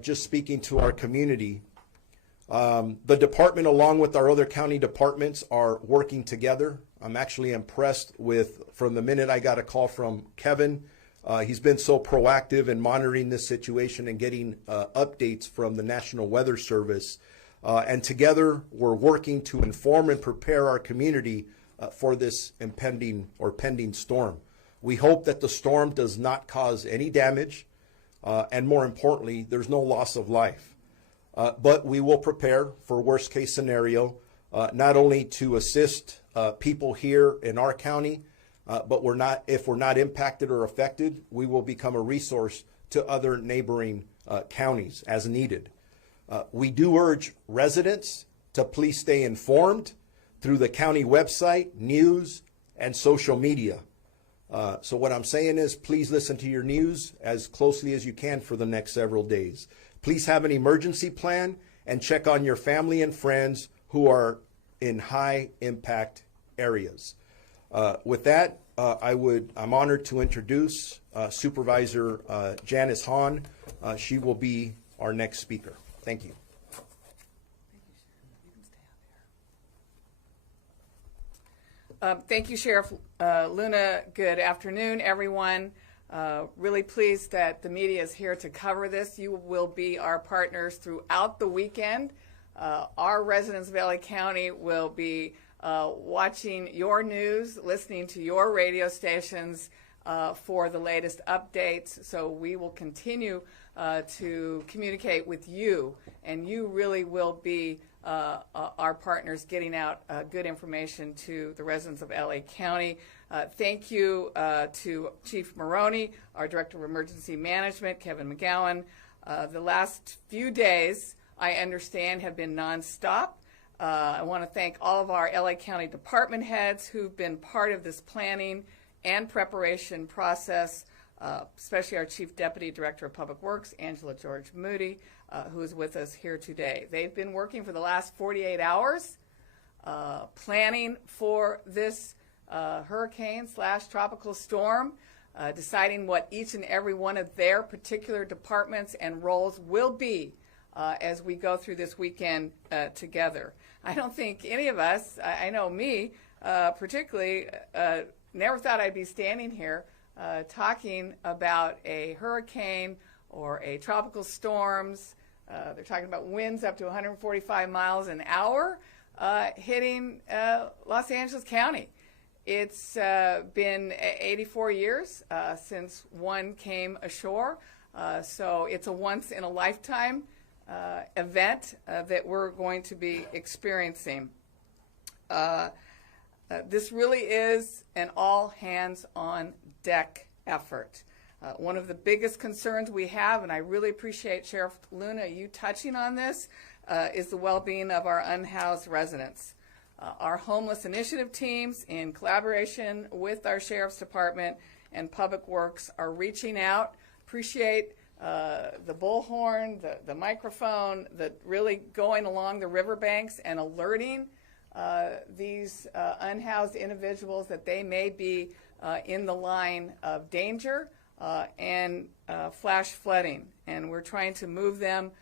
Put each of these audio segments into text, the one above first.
just speaking to our community. The department, along with our other county departments, are working together. I'm actually impressed with, from the minute I got a call from Kevin, he's been so proactive in monitoring this situation and getting updates from the National Weather Service. And together, we're working to inform and prepare our community for this impending or pending storm. We hope that the storm does not cause any damage, and more importantly, there's no loss of life. But we will prepare for worst case scenario, not only to assist people here in our county, but if we're not impacted or affected, we will become a resource to other neighboring counties as needed. We do urge residents to please stay informed through the county website, news, and social media. So what I'm saying is, please listen to your news as closely as you can for the next several days. Please have an emergency plan and check on your family and friends who are in high impact areas. With that, I'm honored to introduce Supervisor Janice Hahn. She will be our next speaker. Thank you. Thank you, Sheriff Luna. Good afternoon, everyone. Really pleased that the media is here to cover this. You will be our partners throughout the weekend. Our residents of LA County will be watching your news, listening to your radio stations for the latest updates. So we will continue to communicate with you, and you really will be our partners getting out good information to the residents of LA County. Thank you to Chief Maroney, our Director of Emergency Management, Kevin McGowan. The last few days, I understand, have been nonstop. I want to thank all of our LA County department heads who've been part of this planning and preparation process, especially our Chief Deputy Director of Public Works, Angela George Moody, who is with us here today. They've been working for the last 48 hours, planning for this hurricane/tropical storm, deciding what each and every one of their particular departments and roles will be as we go through this weekend together. I don't think any of us, I know me particularly, never thought I'd be standing here talking about a hurricane or a tropical storms. They're talking about winds up to 145 miles an hour hitting Los Angeles County. It's been 84 years since one came ashore, so it's a once-in-a-lifetime event that we're going to be experiencing. This really is an all-hands-on-deck effort. One of the biggest concerns we have, and I really appreciate Sheriff Luna, you touching on this, is the well-being of our unhoused residents. Our homeless initiative teams, in collaboration with our Sheriff's Department and Public Works, are reaching out. Appreciate the bullhorn, the microphone, really going along the riverbanks and alerting these unhoused individuals that they may be in the line of danger and flash flooding, and we're trying to move them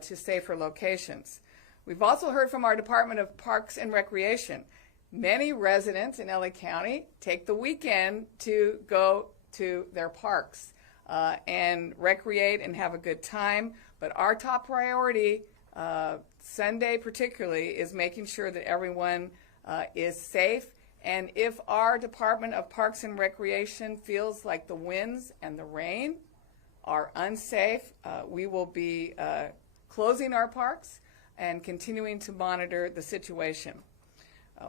to safer locations. We've also heard from our Department of Parks and Recreation. Many residents in LA County take the weekend to go to their parks and recreate and have a good time, but our top priority, Sunday particularly, is making sure that everyone is safe. And if our Department of Parks and Recreation feels like the winds and the rain are unsafe, we will be closing our parks and continuing to monitor the situation.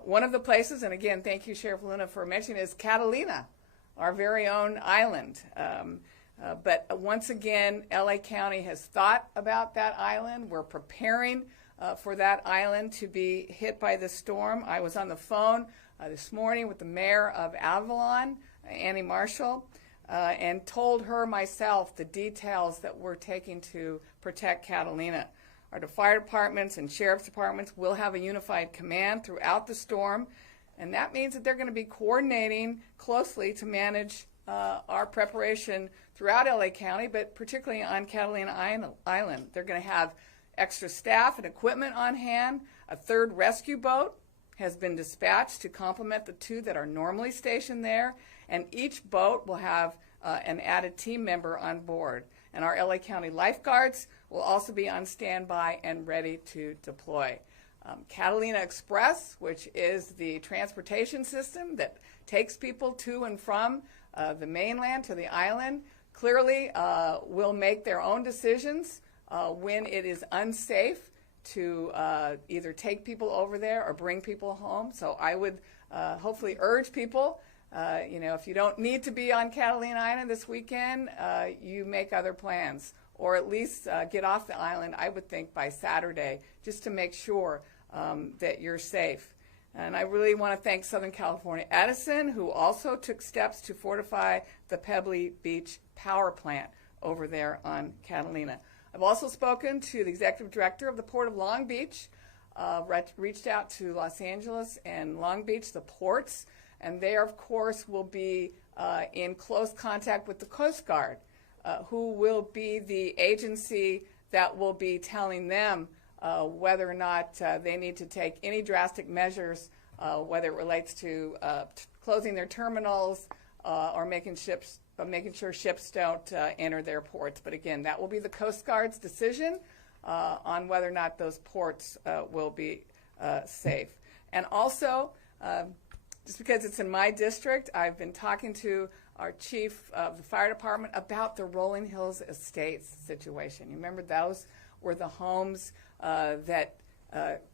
One of the places, and again, thank you, Sheriff Luna, for mentioning, is Catalina, our very own island. But once again, LA County has thought about that island. We're preparing for that island to be hit by the storm. I was on the phone this morning with the mayor of Avalon, Annie Marshall, and told her myself the details that we're taking to protect Catalina. Our fire departments and sheriff's departments will have a unified command throughout the storm, and that means that they're going to be coordinating closely to manage our preparation throughout LA County, but particularly on Catalina Island. They're going to have extra staff and equipment on hand. A third rescue boat has been dispatched to complement the 2 that are normally stationed there, and each boat will have an added team member on board. And our LA County lifeguards will also be on standby and ready to deploy. Catalina Express, which is the transportation system that takes people to and from the mainland to the island, clearly will make their own decisions when it is unsafe to either take people over there or bring people home. So I would hopefully urge people, if you don't need to be on Catalina Island this weekend, you make other plans, or at least get off the island, I would think, by Saturday, just to make sure that you're safe. And I really want to thank Southern California Edison, who also took steps to fortify the Pebbly Beach power plant over there on Catalina. I've also spoken to the executive director of the Port of Long Beach, reached out to Los Angeles and Long Beach, the ports, and they, of course, will be in close contact with the Coast Guard, who will be the agency that will be telling them whether or not they need to take any drastic measures, whether it relates to closing their terminals or making sure ships don't enter their ports. But again, that will be the Coast Guard's decision on whether or not those ports will be safe. And also, just because it's in my district, I've been talking to our chief of the fire department about the Rolling Hills Estates situation. You remember those were the homes that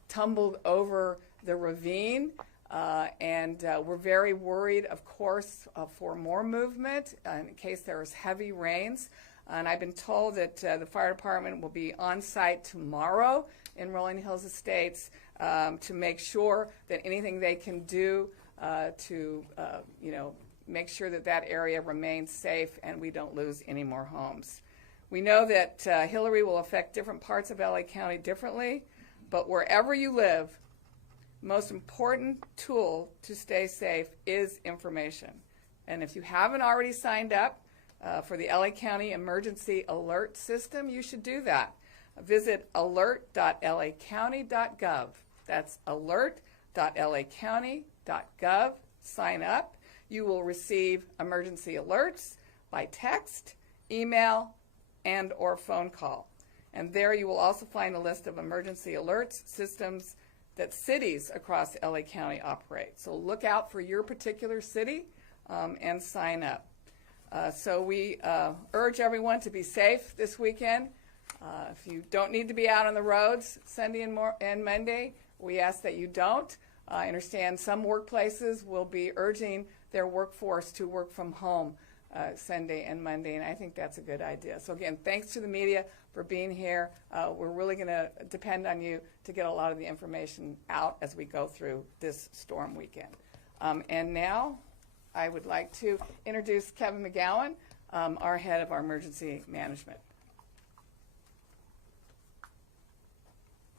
tumbled over the ravine, and we're very worried, of course, for more movement in case there is heavy rains. And I've been told that the fire department will be on site tomorrow in Rolling Hills Estates to make sure that anything they can do to make sure that that area remains safe and we don't lose any more homes. We know that Hillary will affect different parts of LA County differently, but wherever you live, the most important tool to stay safe is information. And if you haven't already signed up for the LA County Emergency Alert System, you should do that. Visit alert.lacounty.gov. That's alert.lacounty.gov. Sign up. You will receive emergency alerts by text, email, and or phone call. And there you will also find a list of emergency alerts systems that cities across LA County operate. So look out for your particular city and sign up. So we urge everyone to be safe this weekend. If you don't need to be out on the roads Sunday and Monday, we ask that you don't. I understand some workplaces will be urging their workforce to work from home Sunday and Monday, and I think that's a good idea. So again, thanks to the media for being here. We're really going to depend on you to get a lot of the information out as we go through this storm weekend. And now I would like to introduce Kevin McGowan, our head of our emergency management.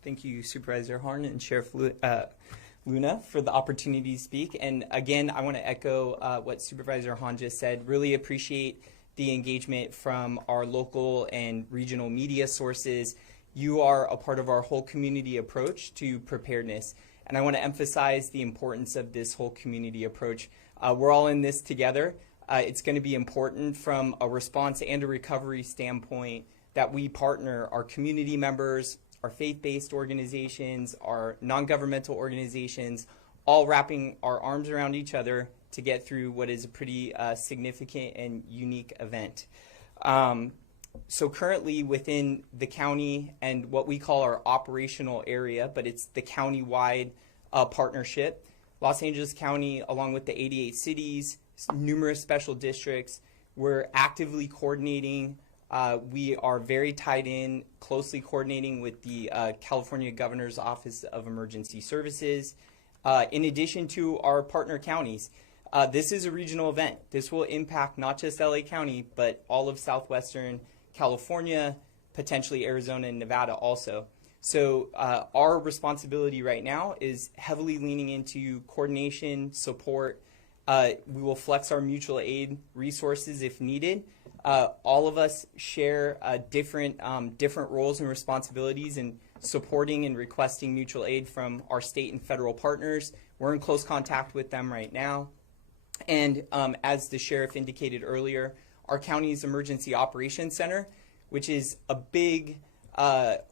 Thank you, Supervisor Hahn and Sheriff Luna, for the opportunity to speak. And again, I want to echo what Supervisor Hahn just said. Really appreciate the engagement from our local and regional media sources. You are a part of our whole community approach to preparedness. And I want to emphasize the importance of this whole community approach. We're all in this together. It's going to be important from a response and a recovery standpoint that we partner our community members, our faith-based organizations, our non-governmental organizations, all wrapping our arms around each other to get through what is a pretty significant and unique event. So currently within the county and what we call our operational area, but it's the county-wide partnership, Los Angeles County, along with the 88 cities, numerous special districts, we're actively coordinating. We are very tied in, closely coordinating with the California Governor's Office of Emergency Services, in addition to our partner counties. This is a regional event. This will impact not just LA County, but all of southwestern California, potentially Arizona and Nevada also. So our responsibility right now is heavily leaning into coordination, support, We will flex our mutual aid resources if needed. All of us share different roles and responsibilities in supporting and requesting mutual aid from our state and federal partners. We're in close contact with them right now. And as the sheriff indicated earlier, our county's Emergency Operations Center, which is a big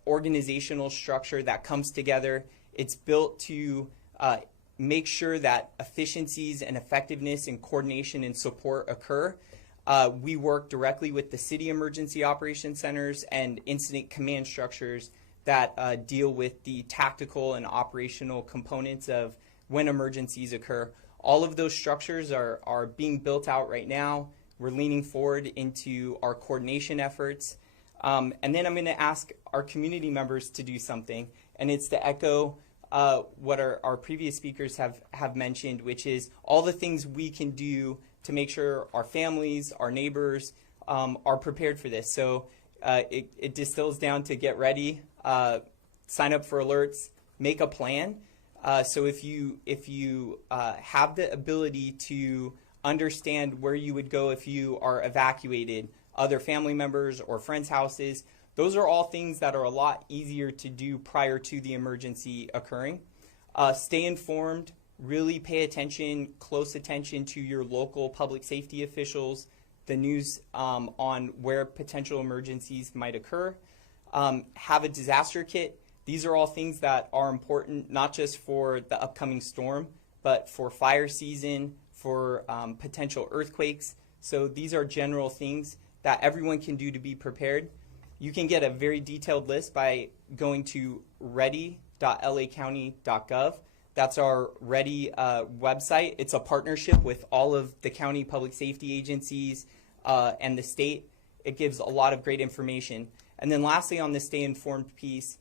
organizational structure that comes together. It's built to make sure that efficiencies and effectiveness and coordination and support occur. We work directly with the city emergency operations centers and incident command structures that deal with the tactical and operational components of when emergencies occur. All of those structures are being built out right now. We're leaning forward into our coordination efforts. And then I'm going to ask our community members to do something, and it's to echo what our previous speakers have mentioned, which is all the things we can do to make sure our families, our neighbors are prepared for this. So it distills down to get ready, sign up for alerts, make a plan. So if you have the ability to understand where you would go if you are evacuated, other family members or friends' houses, those are all things that are a lot easier to do prior to the emergency occurring. Stay informed, really pay attention, close attention to your local public safety officials, the news on where potential emergencies might occur. Have a disaster kit. These are all things that are important, not just for the upcoming storm, but for fire season, for potential earthquakes. So these are general things that everyone can do to be prepared. You can get a very detailed list by going to ready.lacounty.gov. That's our Ready website. It's a partnership with all of the county public safety agencies and the state. It gives a lot of great information. And then lastly, on the stay informed piece,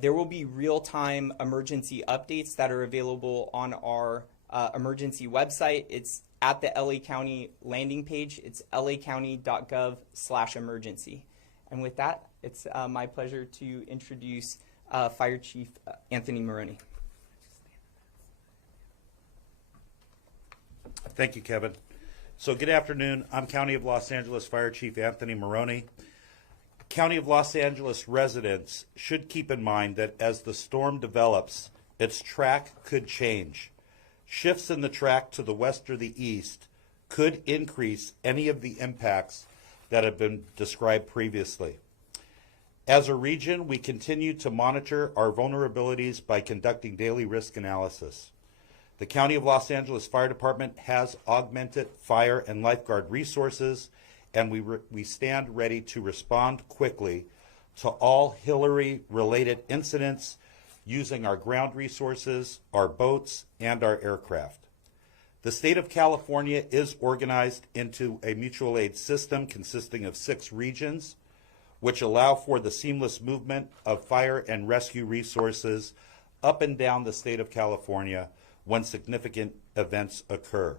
there will be real-time emergency updates that are available on our emergency website. It's at the LA County landing page. It's lacounty.gov/emergency. And with that, it's my pleasure to introduce Fire Chief Anthony Maroney. Thank you, Kevin. So good afternoon. I'm County of Los Angeles Fire Chief Anthony Maroney. County of Los Angeles residents should keep in mind that as the storm develops, its track could change. Shifts in the track to the west or the east could increase any of the impacts that have been described previously. As a region, we continue to monitor our vulnerabilities by conducting daily risk analysis. The County of Los Angeles Fire Department has augmented fire and lifeguard resources, and we stand ready to respond quickly to all Hillary-related incidents using our ground resources, our boats, and our aircraft. The state of California is organized into a mutual aid system consisting of 6 regions, which allow for the seamless movement of fire and rescue resources up and down the state of California when significant events occur.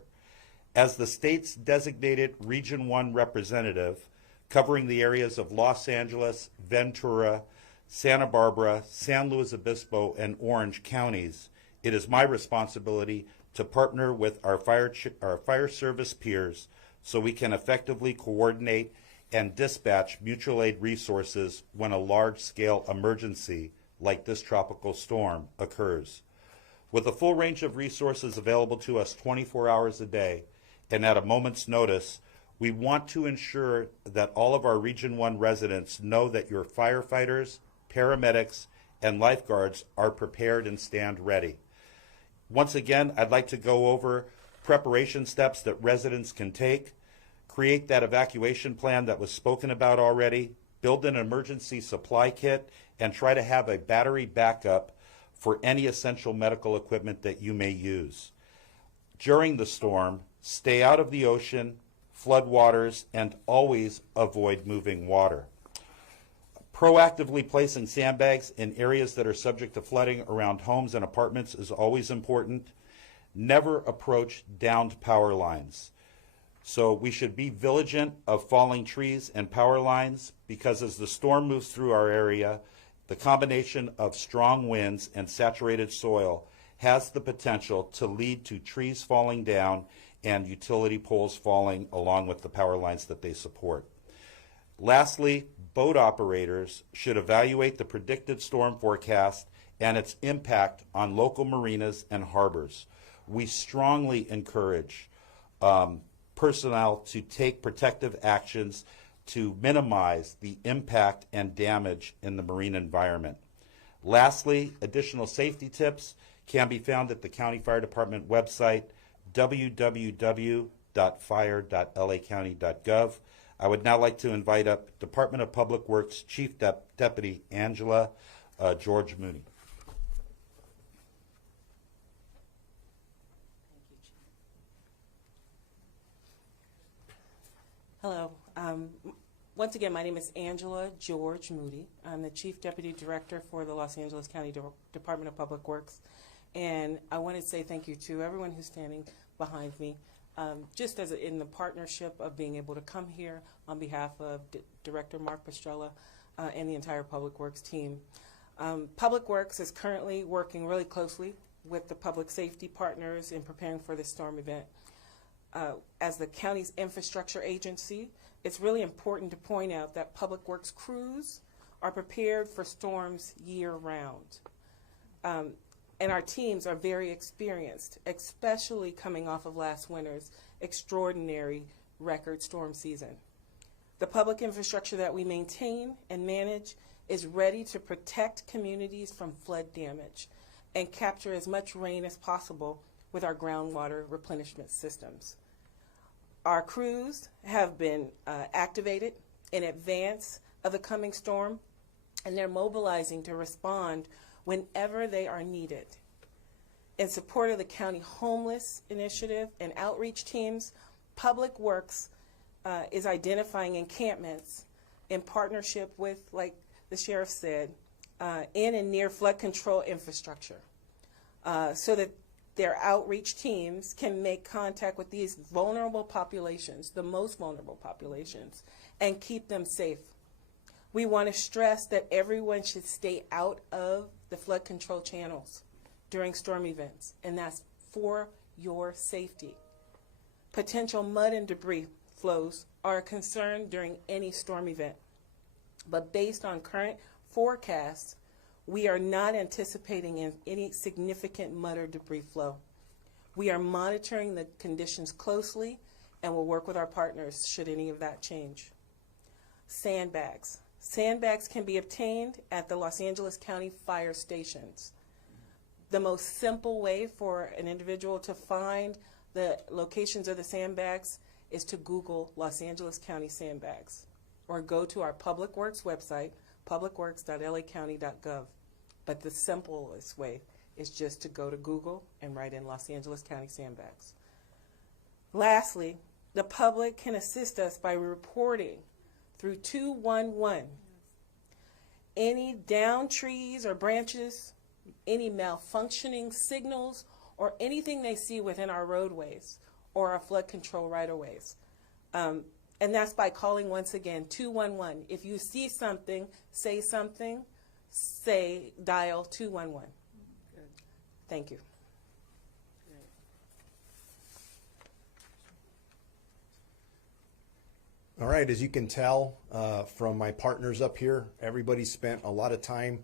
As the state's designated Region 1 representative, covering the areas of Los Angeles, Ventura, Santa Barbara, San Luis Obispo, and Orange counties, it is my responsibility to partner with our fire service peers so we can effectively coordinate and dispatch mutual aid resources when a large-scale emergency like this tropical storm occurs. With a full range of resources available to us 24 hours a day and at a moment's notice, we want to ensure that all of our Region 1 residents know that your firefighters, paramedics, and lifeguards are prepared and stand ready. Once again, I'd like to go over preparation steps that residents can take, create that evacuation plan that was spoken about already, build an emergency supply kit, and try to have a battery backup for any essential medical equipment that you may use. During the storm, stay out of the ocean, floodwaters, and always avoid moving water. Proactively placing sandbags in areas that are subject to flooding around homes and apartments is always important. Never approach downed power lines. So we should be vigilant of falling trees and power lines because as the storm moves through our area, the combination of strong winds and saturated soil has the potential to lead to trees falling down and utility poles falling along with the power lines that they support. Lastly, boat operators should evaluate the predicted storm forecast and its impact on local marinas and harbors. We strongly encourage personnel to take protective actions to minimize the impact and damage in the marine environment. Lastly, additional safety tips can be found at the County Fire Department website, www.fire.lacounty.gov. I would now like to invite up Department of Public Works Chief Deputy Angela George Mooney. Hello. Once again, my name is Angela George Moody. I'm the Chief Deputy Director for the Los Angeles County Department of Public Works. And I want to say thank you to everyone who's standing behind me, just as in the partnership of being able to come here on behalf of Director Mark Pastrella and the entire Public Works team. Public Works is currently working really closely with the public safety partners in preparing for this storm event. As the county's infrastructure agency, it's really important to point out that Public Works crews are prepared for storms year-round. And our teams are very experienced, especially coming off of last winter's extraordinary record storm season. The public infrastructure that we maintain and manage is ready to protect communities from flood damage and capture as much rain as possible with our groundwater replenishment systems. Our crews have been activated in advance of the coming storm, and they're mobilizing to respond whenever they are needed. In support of the County Homeless Initiative and outreach teams, Public Works is identifying encampments in partnership with, like the sheriff said, in and near flood control infrastructure, so that their outreach teams can make contact with these vulnerable populations, the most vulnerable populations, and keep them safe. We want to stress that everyone should stay out of the flood control channels during storm events, and that's for your safety. Potential mud and debris flows are a concern during any storm event, but based on current forecasts, we are not anticipating any significant mud or debris flow. We are monitoring the conditions closely and will work with our partners should any of that change. Sandbags. Sandbags can be obtained at the Los Angeles County fire stations. The most simple way for an individual to find the locations of the sandbags is to Google Los Angeles County sandbags or go to our Public Works website, publicworks.lacounty.gov. But the simplest way is just to go to Google and write in Los Angeles County sandbags. Lastly, the public can assist us by reporting through 211 any downed trees or branches, any malfunctioning signals, or anything they see within our roadways or our flood control right-of-ways. And that's by calling, once again, 211. If you see something, say something, dial 211. Good. Thank you. All right, as you can tell from my partners up here, everybody spent a lot of time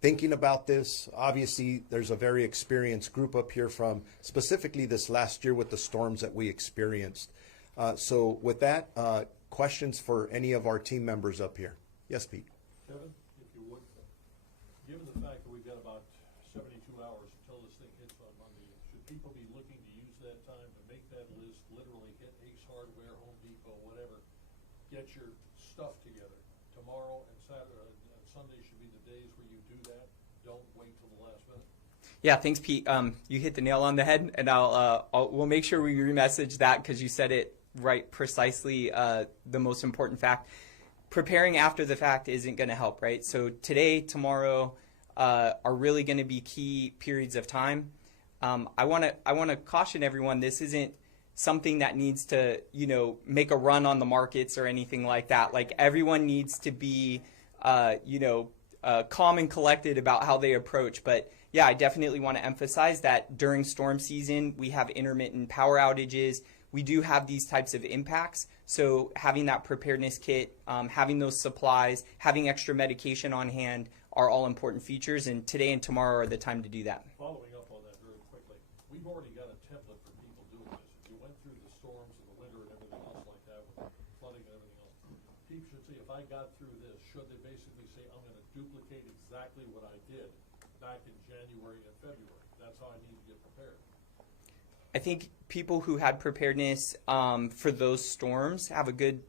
thinking about this. Obviously, there's a very experienced group up here from specifically this last year with the storms that we experienced. So with that, questions for any of our team members up here? Yes, Pete. Kevin, if you would, given the fact that we've got about 72 hours until this thing hits on Monday, should people be looking to use that time to make that list, literally hit Ace Hardware, Home Depot, whatever, get your stuff together? Tomorrow and Saturday and Sunday should be the days where you do that. Don't wait till the last minute. Yeah, thanks, Pete. You hit the nail on the head, and we'll make sure we remessage that because you said it right precisely. The most important fact. Preparing after the fact isn't going to help, right? So today, tomorrow are really going to be key periods of time. I want to caution everyone. This isn't something that needs to, make a run on the markets or anything like that. Like everyone needs to be, calm and collected about how they approach. But yeah, I definitely want to emphasize that during storm season, we have intermittent power outages. We do have these types of impacts. So having that preparedness kit, having those supplies, having extra medication on hand are all important features. And today and tomorrow are the time to do that. Following up on that very quickly, we've already got a template for people doing this. If you went through the storms and the winter and everything else like that, with flooding and everything else, people should say, if I got through this, should they basically say, I'm going to duplicate exactly what I did back in January and February? That's how I need to get prepared. I think people who had preparedness for those storms have a good,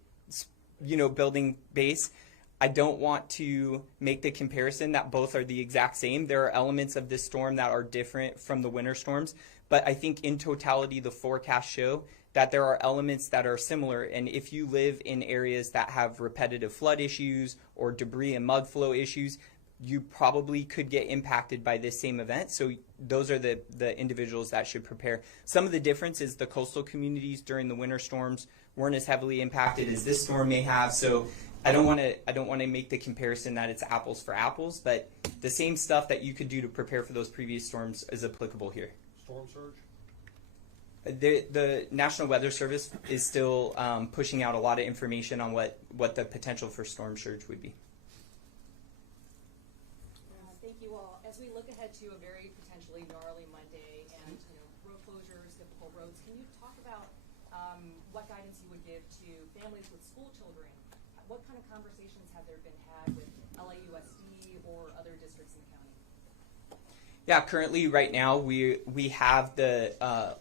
building base. I don't want to make the comparison that both are the exact same. There are elements of this storm that are different from the winter storms, but I think in totality, the forecasts show that there are elements that are similar. And if you live in areas that have repetitive flood issues or debris and mud flow issues, you probably could get impacted by this same event. So those are the individuals that should prepare. Some of the difference is the coastal communities during the winter storms weren't as heavily impacted as this storm may have. So I don't want to make the comparison that it's apples for apples, but the same stuff that you could do to prepare for those previous storms is applicable here. Storm surge? The National Weather Service is still pushing out a lot of information on what the potential for storm surge would be. Thank you all. As we look ahead to a very potentially gnarly Monday and road closures, difficult roads, can you talk about what guidance you would give to families with school children? What kind of conversations have there been had with LAUSD or other districts in the county? Yeah, currently right now we have the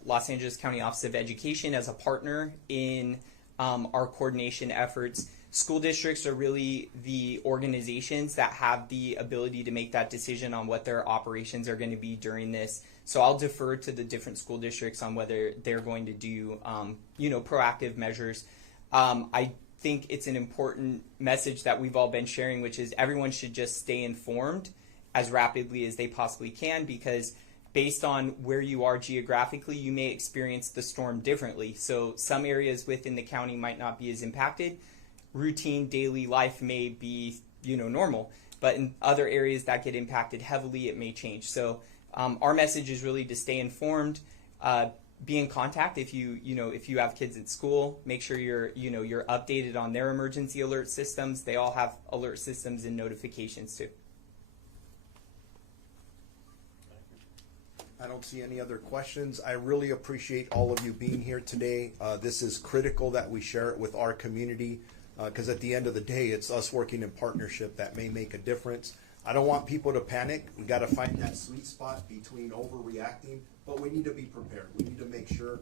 Los Angeles County Office of Education as a partner in our coordination efforts. School districts are really the organizations that have the ability to make that decision on what their operations are going to be during this. So I'll defer to the different school districts on whether they're going to do, proactive measures. I think it's an important message that we've all been sharing, which is everyone should just stay informed as rapidly as they possibly can, because based on where you are geographically, you may experience the storm differently. So some areas within the county might not be as impacted. Routine daily life may be, normal, but in other areas that get impacted heavily, it may change. So our message is really to stay informed, be in contact if you have kids at school. Make sure you're updated on their emergency alert systems. They all have alert systems and notifications too. I don't see any other questions. I really appreciate all of you being here today. This is critical that we share it with our community, because at the end of the day, it's us working in partnership that may make a difference. I don't want people to panic. We got to find that sweet spot between overreacting, but we need to be prepared. We need to make sure